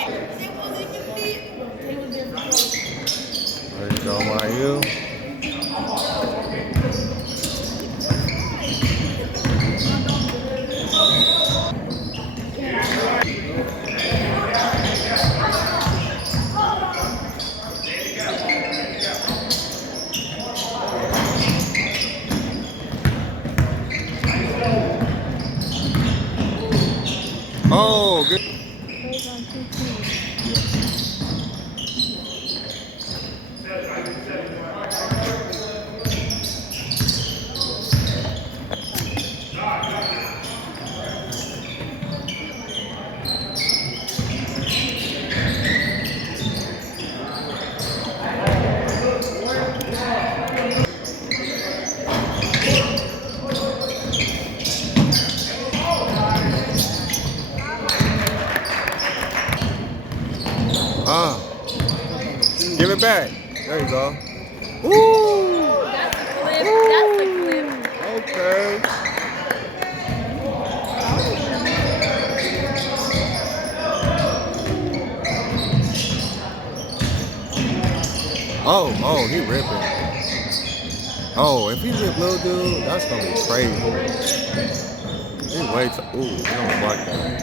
There you go, Mayu. Oh, good. Ah, give it back. There you go. Woo! That's a clip. That's a clip. Okay. Oh, he ripping. Oh, if he rip little dude, that's gonna be crazy. He way too. Ooh, he don't block that.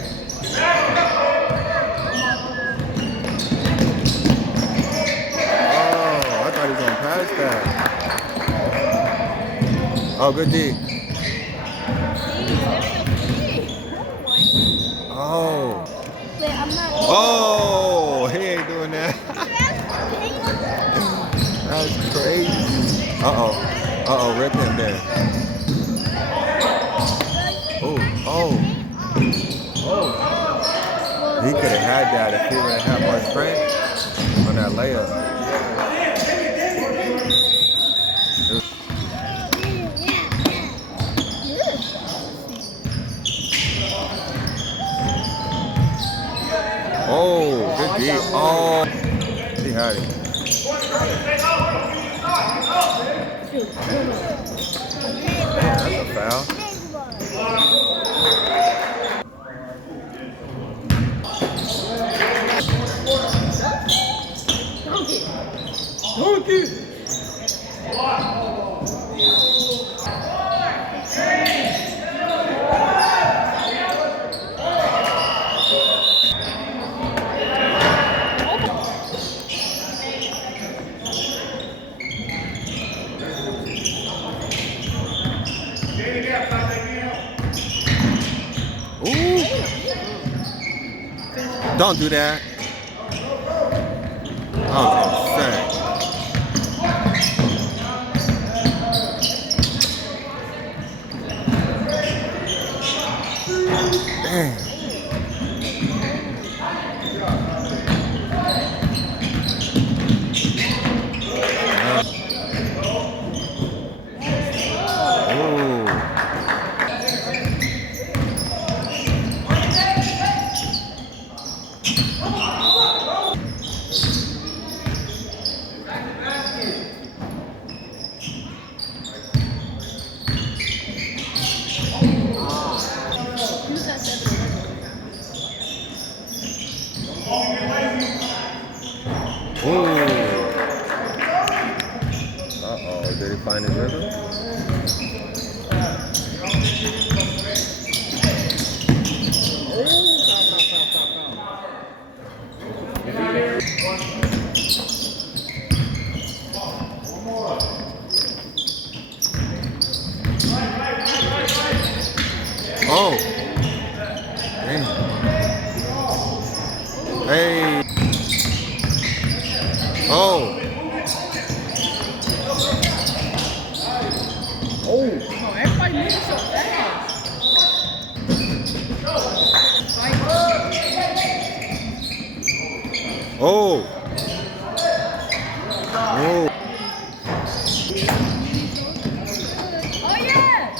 Oh, I thought he was gonna pass that. Oh, good D. Oh. Oh, he ain't doing that. That's crazy. Uh-oh, rip him there. Oh. He could have had that if he would have had more strength on that layup. Oh, good D. Oh, he had it. That's a foul. Ooh. Don't do that. Oh, insane. Damn. Uh-oh, did he find his rhythm? Oh. Damn. Hey. Oh. Everybody moves so fast. Oh. Oh. Oh yeah.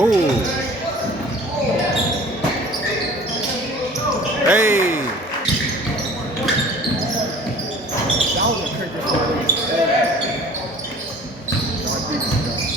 Oh. Hey. That was a trick this one. Not defense,